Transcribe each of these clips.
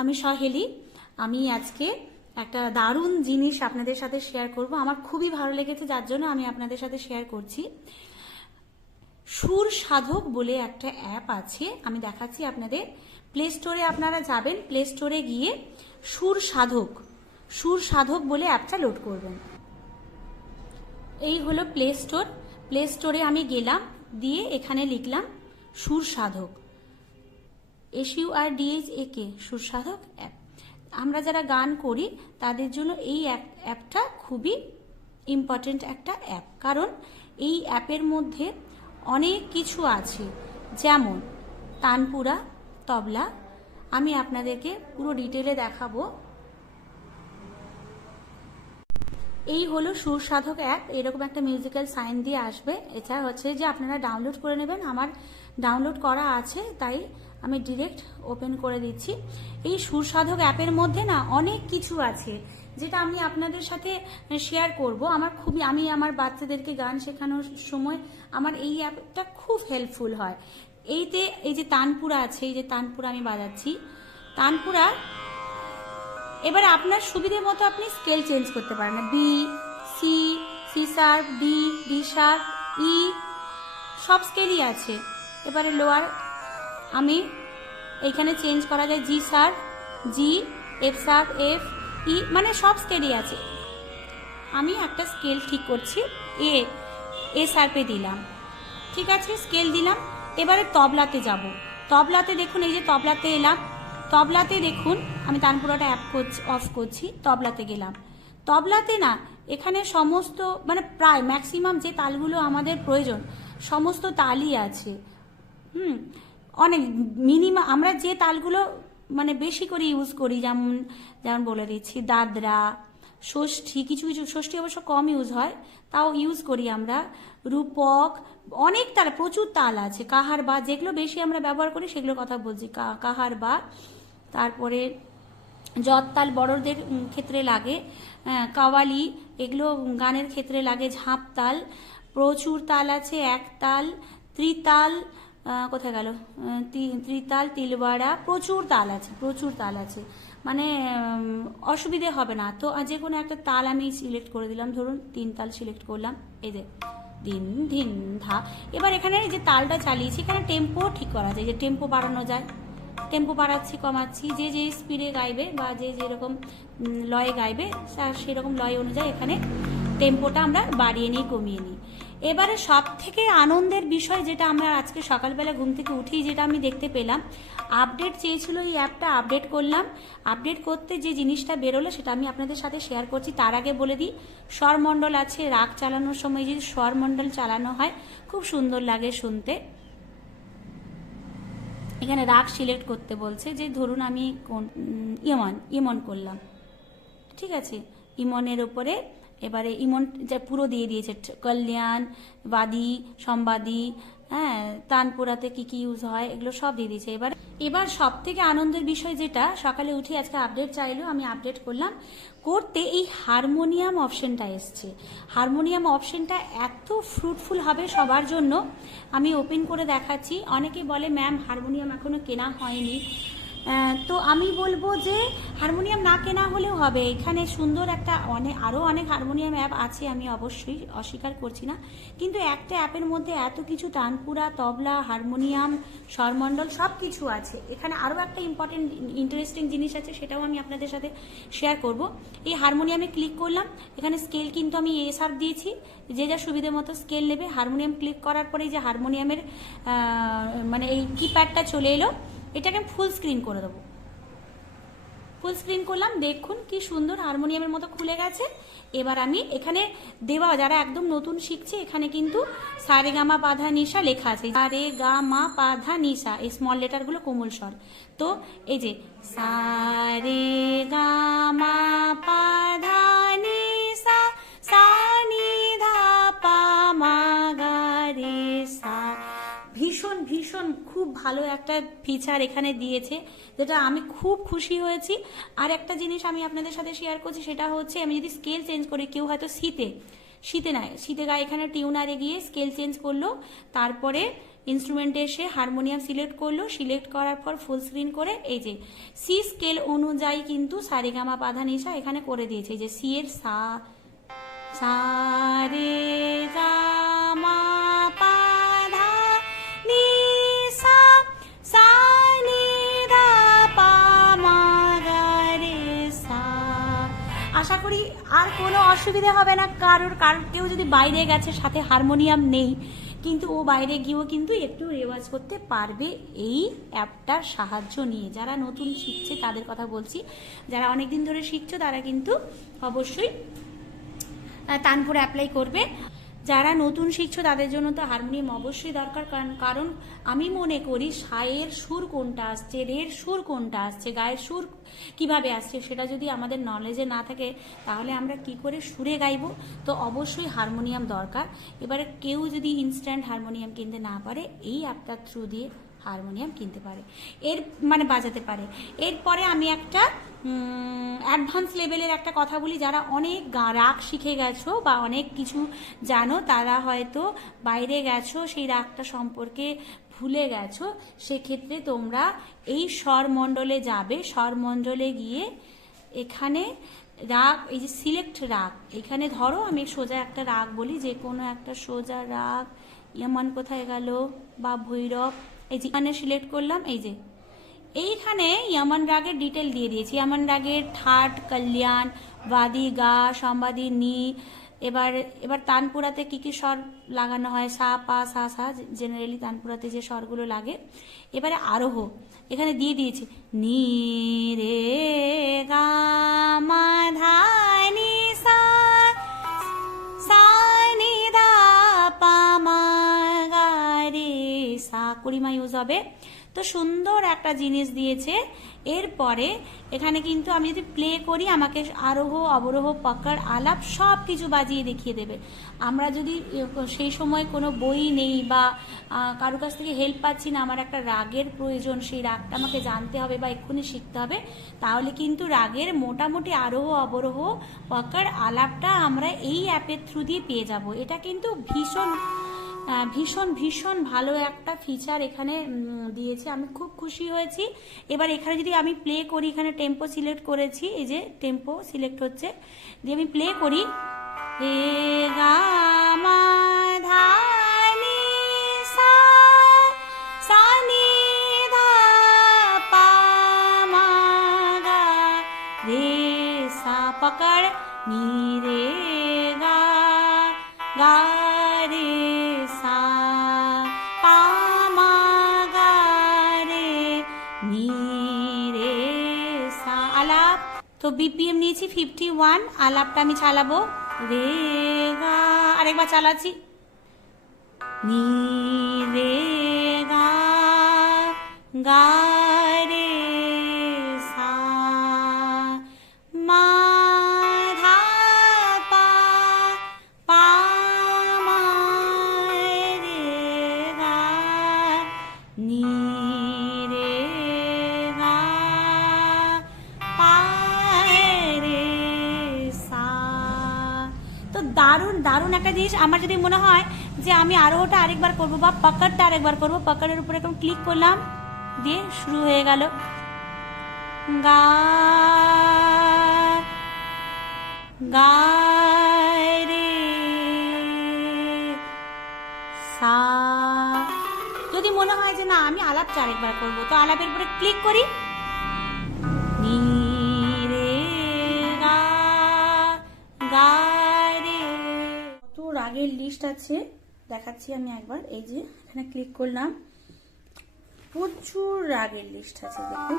আমি সহেলি। আমি আজকে একটা দারুণ জিনিস আপনাদের সাথে শেয়ার করব। আমার খুবই ভালো লেগেছে, যার জন্য আমি আপনাদের সাথে শেয়ার করছি। সুর সাধক বলে একটা অ্যাপ আছে, আমি দেখাচ্ছি আপনাদের। প্লে স্টোরে আপনারা যাবেন, প্লে স্টোরে গিয়ে সুর সাধক বলে অ্যাপটা লোড করবেন। এই হলো প্লে স্টোর। প্লে স্টোরে আমি গেলাম, দিয়ে এখানে লিখলাম সুর সাধক, SURDHAK, সুর সাধক অ্যাপ। আমরা যারা গান করি তাদের জন্য এই অ্যাপটা খুবই ইম্পর্টেন্ট একটা অ্যাপ, কারণ এই অ্যাপের মধ্যে অনেক কিছু আছে, যেমন তানপুরা, তবলা। আমি আপনাদেরকে পুরো ডিটেলে দেখাবো। এই হলো সুর সাধক অ্যাপ, এরকম একটা মিউজিক্যাল সাইন দিয়ে আসবে। এছাড়া হচ্ছে যে আপনারা ডাউনলোড করে নেবেন, আমার ডাউনলোড করা আছে, তাই আমি ডিরেক্ট ওপেন করে দিচ্ছি। এই সুর সাধক অ্যাপের মধ্যে না অনেক কিছু আছে, যেটা আমি আপনাদের সাথে শেয়ার করব। আমি আমার বাচ্চাদেরকে গান শেখানোর সময় আমার এই অ্যাপটা খুব হেল্পফুল হয়। এই যে তানপুরা আছে, এই যে তানপুরা আমি বাজাচ্ছি, তানপুরা এবারে আপনার সুবিধে মতো আপনি স্কেল চেঞ্জ করতে পারেন, B, C, C sharp, D, D sharp, E, সব স্কেলই আছে। এবারে লোয়ার আমি এইখানে চেঞ্জ করা যায়, জি শার্প, জি, এফ শার্প, এফ, ই, মানে সব স্কেলই আছে। আমি একটা স্কেল ঠিক করছি, এ শার্পে দিলাম, ঠিক আছে, স্কেল দিলাম। এবারে তবলাতে যাব। তবলাতে দেখুন, এই যে তবলাতে এলাম, তবলাতে দেখুন আমি তানপুরাটা অফ করছি, তবলাতে গেলাম। তবলাতে না এখানে সমস্ত মানে প্রায় ম্যাক্সিমাম যে তালগুলো আমাদের প্রয়োজন সমস্ত তালই আছে। অনেক মিনিমাম আমরা যে তালগুলো মানে বেশি করে ইউজ করি, যেমন বলে দিচ্ছি দাদরা, ষষ্ঠী, কিছু কিছু ষষ্ঠী অবশ্য কম ইউজ হয়, তাও ইউজ করি আমরা, রূপক, অনেক তাল, প্রচুর তাল আছে, কাহার বা, যেগুলো বেশি আমরা ব্যবহার করি সেগুলোর কথা বলছি, কাহার বা। তারপরে জততাল বড়দের ক্ষেত্রে লাগে, কাওয়ালি, এগুলো গানের ক্ষেত্রে লাগে, ঝাঁপ তাল, প্রচুর তাল আছে, এক তাল, ত্রিতাল, কোথায় গেল, ত্রিতাল, তিলবাড়া, প্রচুর তাল আছে, মানে অসুবিধে হবে না। তো যে কোনো একটা তাল আমি সিলেক্ট করে দিলাম, ধরুন 3 তাল সিলেক্ট করলাম, এই যে দিন ধিন ধা। এবার এখানে যে তালটা চালিয়েছি, এখানে টেম্পো ঠিক করা যায়, যে টেম্পো বাড়ানো যায়, টেম্পো বাড়াচ্ছি কমাচ্ছি, যে স্পিডে গাইবে বা যে যেরকম লয়ে গাইবে সেরকম লয় অনুযায়ী এখানে টেম্পোটা আমরা বাড়িয়ে নিই, কমিয়ে নিই। এবারে সব থেকে আনন্দের বিষয় যেটা আমরা আজকে সকালবেলা ঘুম থেকে উঠেই যেটা আমি দেখতে পেলাম, আপডেট চেয়েছিল এই অ্যাপটা, আপডেট করলাম। আপডেট করতে যে জিনিসটা বেরোলো সেটা আমি আপনাদের সাথে শেয়ার করছি। তার আগে বলে দিই, স্বরমণ্ডল আছে, রাগ চালানোর সময় যে স্বরমণ্ডল চালানো হয় খুব সুন্দর লাগে শুনতে। এখানে রাগ সিলেক্ট করতে বলছে, যে ধরুন আমি ইমন করলাম, ঠিক আছে, ইমনের উপরে এবারে ইমন যা পুরো দিয়ে দিয়েছে, কল্যাণ, বাদী, সম্বাদী, হ্যাঁ, তানপুরাতে কি কি ইউজ হয় এগুলো সব দিয়ে দিয়েছে। এবার সব থেকে আনন্দের বিষয় যেটা, সকালে উঠে আজকে আপডেট চাইলো, আমি আপডেট করলাম, করতে এই হারমোনিয়াম অপশনটা এসছে। হারমোনিয়াম অপশনটা এত ফ্রুটফুল হবে সবার জন্য, আমি ওপেন করে দেখাচ্ছি। অনেকে বলে ম্যাম হারমোনিয়াম এখনো কেনা হয়নি, তো আমি বলবো যে হারমোনিয়াম না কেনা হলেও হবে, এখানে সুন্দর একটা আরও অনেক হারমোনিয়াম অ্যাপ আছে, আমি অবশ্যই অস্বীকার করছি না, কিন্তু একটা অ্যাপের মধ্যে এত কিছু, তানপুরা, তবলা, হারমোনিয়াম, স্বরমণ্ডল সব কিছু আছে। এখানে আরও একটা ইন্টারেস্টিং জিনিস আছে, সেটাও আমি আপনাদের সাথে শেয়ার করব। এই হারমোনিয়ামে ক্লিক করলাম, এখানে স্কেল কিন্তু আমি এ শার্প দিয়েছি, যে যা সুবিধে মতো স্কেল নেবে। হারমোনিয়াম ক্লিক করার পরে যে হারমোনিয়ামের মানে এই কিপ্যাডটা চলে এলো, এটাকে আমি ফুল স্ক্রিন করে দেবো। ফুল স্ক্রিন করলাম, দেখুন কি সুন্দর হারমোনিয়ামের মতো খুলে গেছে। এবার আমি এখানে যারা একদম নতুন শিখছে, এখানে কিন্তু সারে গামা পাধা নিশা লেখা আছে, সারে গামা পাধা নিশা, এই স্মল লেটারগুলো কোমল স্বর। তো এই যে সারে গামা পাধা নিশা, সা নি ধা পা মা গা রে সা। ভীষণ খুব ভালো একটা ফিচার এখানে দিয়েছে, যেটা আমি খুব খুশি হয়েছি। আর একটা জিনিস আমি আপনাদের সাথে শেয়ার করছি, সেটা হচ্ছে আমি যদি স্কেল চেঞ্জ করি, কেউ হয়তো শীতে গায়ে, এখানে টিউনারে গিয়ে স্কেল চেঞ্জ করলো, তারপরে ইনস্ট্রুমেন্টে এসে হারমোনিয়াম সিলেক্ট করলো, সিলেক্ট করার পর ফুল স্ক্রিন করে এই যে সি স্কেল অনুযায়ী কিন্তু সারেগামা পাধা নিশা এখানে করে দিয়েছে। এই যে সি এর সা, সা রে গা মা পা ধা নি সা, সা নি ধা পা মা গা রে সা। আশা করি আর কোনো অসুবিধা হবে না কারোর। কেউ যদি বাইরে গেছে সাথে হারমোনিয়াম নেই, কিন্তু ও বাইরে গিয়েও কিন্তু একটু রেওয়াজ করতে পারবে এই অ্যাপটার সাহায্য নিয়ে। যারা নতুন শিখছে তাদের কথা বলছি, যারা অনেকদিন ধরে শিখছো তারা কিন্তু অবশ্যই তানপুরা অ্যাপ্লাই করবে। যারা নতুন শিখছো তাদের জন্য তো হারমোনিয়াম অবশ্যই দরকার, কারণ আমি মনে করি সায়ের সুর কোনটা আসছে, রের সুর কোনটা আসছে, গায়ের সুর কিভাবে আসছে সেটা যদি আমাদের নলেজে না থাকে তাহলে আমরা কি করে সুরে গাইবো। তো অবশ্যই হারমোনিয়াম দরকার। এবারে কেউ যদি ইনস্ট্যান্ট হারমোনিয়াম কিনতে না পারে, এই অ্যাপটার থ্রু দিয়ে হারমোনিয়াম কিনতে পারে, এর মানে বাজাতে পারে। এরপরে আমি একটা অ্যাডভান্স লেভেলের একটা কথা বলি। যারা অনেক রাগ শিখে গেছো বা অনেক কিছু জানো, তারা হয়তো বাইরে গেছো, সেই রাগটা সম্পর্কে ভুলে গেছো, সেক্ষেত্রে তোমরা এই স্বরমণ্ডলে যাবে। স্বরমণ্ডলে গিয়ে এখানে রাগ, এই যে সিলেক্ট রাগ, এখানে ধরো আমি সোজা একটা রাগ বলি, যে কোনো একটা সোজা রাগ, ইয়মন কোথায় গেল বা ভৈরব, এই যে এখানে সিলেক্ট করলাম। এই যে এইখানে ইয়মন রাগের ডিটেল দিয়ে দিয়েছি। ইয়মন রাগের ঠাট, কল্যাণ, বাদি, গা, সম্বাদি, নি। এবার তানপুরাতে কি কি স্বর লাগানো হয়, সা, পা, সা, সা, জেনারেলি তানপুরাতে যে স্বরগুলো লাগে। এবারে আরোহ এখানে দিয়ে দিয়েছি, নি রে গা মা ধা নি সা, সা নি ধা পা মা গা রে সা, কুড়িমা ইউজ হবে। তো সুন্দর একটা জিনিস দিয়েছে। এরপরে এখানে কিন্তু আমি যদি প্লে করি, আমাকে আরোহ, অবরোহ, পকড়, আলাপ সব কিছু বাজিয়ে দেখিয়ে দেবে। আমরা যদি সেই সময় কোনো বই নেই বা কারো কাছ থেকে হেল্প পাচ্ছি না, আমার একটা রাগের প্রয়োজন, সেই রাগটা আমাকে জানতে হবে বা এক্ষুনি শিখতে হবে, তাহলে কিন্তু রাগের মোটামুটি আরোহ, অবরোহ, পকড়, আলাপটা আমরা এই অ্যাপের থ্রু দিয়ে পেয়ে যাব। এটা কিন্তু ভীষণ ভীষণ ভীষণ ভালো একটা ফিচার এখানে দিয়েছে, আমি খুব খুশি হয়েছি। এবার এখানে যদি আমি প্লে করি, এখানে টেম্পো সিলেক্ট করেছি, এই যে টেম্পো সিলেক্ট হচ্ছে, দিয়ে আমি প্লে করি, রে গা মা ধা নি সা, সা নি ধা পা মা গা রে সা, পকড়, নি রে গা, গা রে সা, পা মা গা রে, নি রে সা। আলাপ তো বিপিএম নিয়েছি 51, আলাপটা আমি চালাবো, রে গা, আরেকবার চালাচ্ছি, নি রে গা, গা রে সা, মা ধা পা, পা মা রে গা, নি রে গা, পা রে সা। তো দারুণ দারুণ একটা জিনিস। আমার যদি মনে হয় যে আমি আরোহটা আরেকবার করবো বা পকড়টা আরেকবার করবো, পকড়ের উপরে এখন ক্লিক করলাম, দিয়ে শুরু হয়ে গেল, গা, গা রে সা। যদি মনে হয় যে না আমি আলাপটা আরেকবার করবো, তো আলাপের উপরে ক্লিক করি, নি রে গা, গা রে। কত রাগের লিস্ট আছে দেখাচ্ছি আমি একবার। এই যে এখানে ক্লিক করলাম, প্রচুর রাগের লিস্ট আছে, দেখুন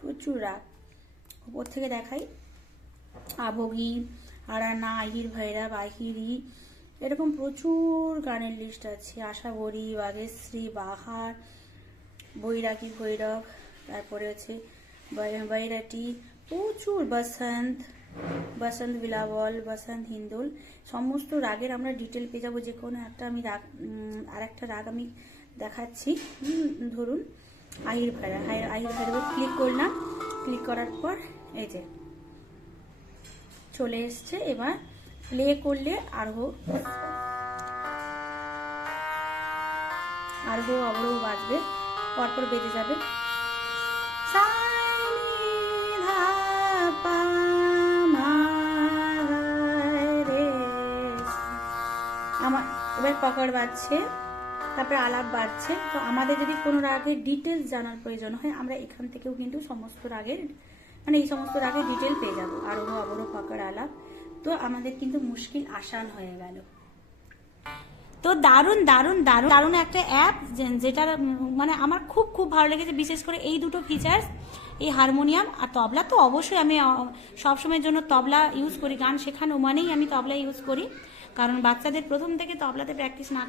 প্রচুর রাগ। উপর থেকে দেখাই, আভোগী, আরানা, আহির ভৈরব, আহিরি, এরকম প্রচুর গানের লিস্ট আছে। আশাবরী, বাগেশ্রী, বাহার, বৈরাগী, ভৈরব, তারপরে হচ্ছে বৈরাটি, প্রচুর বসন্ত, বসন্ত বিলাবল, বসন্ত হিন্দোল, সমস্ত রাগের আমরা ডিটেল পেয়ে যাবো। যে কোনো একটা আমি রাগ, আর একটা রাগ আমি দেখাচ্ছি। ধরুন আহির ভৈরব, আহির ভৈরব ক্লিক করলাম, ক্লিক করার পর এই যে চলে এসছে। এবার প্লে করলে আরোহ, আরোহ অবরোহ বাজবে, পরপর বেজে যাবে। সা নি ধা পা মা রে সা। আমার এবার পকড় বাজছে, তারপরে আলাপ বাজছে। তো আমাদের যদি কোনো রাগের ডিটেলস জানার প্রয়োজন হয়, আমরা এখান থেকেও কিন্তু সমস্ত রাগের মানে এই সমস্ত রাগের ডিটেল পেয়ে যাবো, আরোহ অবরোহ পকড় আলাপ। তো আমাদের কিন্তু মুশকিল আসান হয়ে গেল। তো দারুণ দারুণ দারুণ দারুণ একটা অ্যাপ, যেটার মানে আমার খুব খুব ভালো লেগেছে, বিশেষ করে এই দুটো ফিচার্স, এই হারমোনিয়াম আর তবলা। তো অবশ্যই আমি সবসময়ের জন্য তবলা ইউজ করি, গান শেখানো মানেই আমি তবলা ইউজ করি, কারণ বাচ্চাদের প্রথম থেকে তবলাতে প্র্যাকটিস না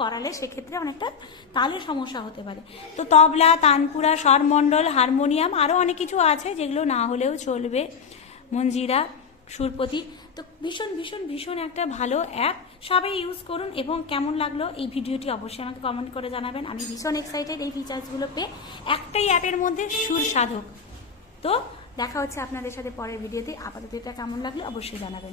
করালে সেক্ষেত্রে অনেকটা তালের সমস্যা হতে পারে। তো তবলা, তানপুরা, স্বরমণ্ডল, হারমোনিয়াম, আরও অনেক কিছু আছে যেগুলো না হলেও চলবে, মঞ্জিরা, সুরপতি। তো ভীষণ ভীষণ ভীষণ একটা ভালো অ্যাপ, সবাই ইউজ করুন। এবং কেমন লাগলো এই ভিডিওটি অবশ্যই আমাকে কমেন্ট করে জানাবেন। আমি ভীষণ এক্সাইটেড এই ফিচার্সগুলো পেয়ে, একটাই অ্যাপের মধ্যে সুর সাধক। তো দেখা হচ্ছে আপনাদের সাথে পরের ভিডিওতে। আপাতত এটা কেমন লাগলো অবশ্যই জানাবেন।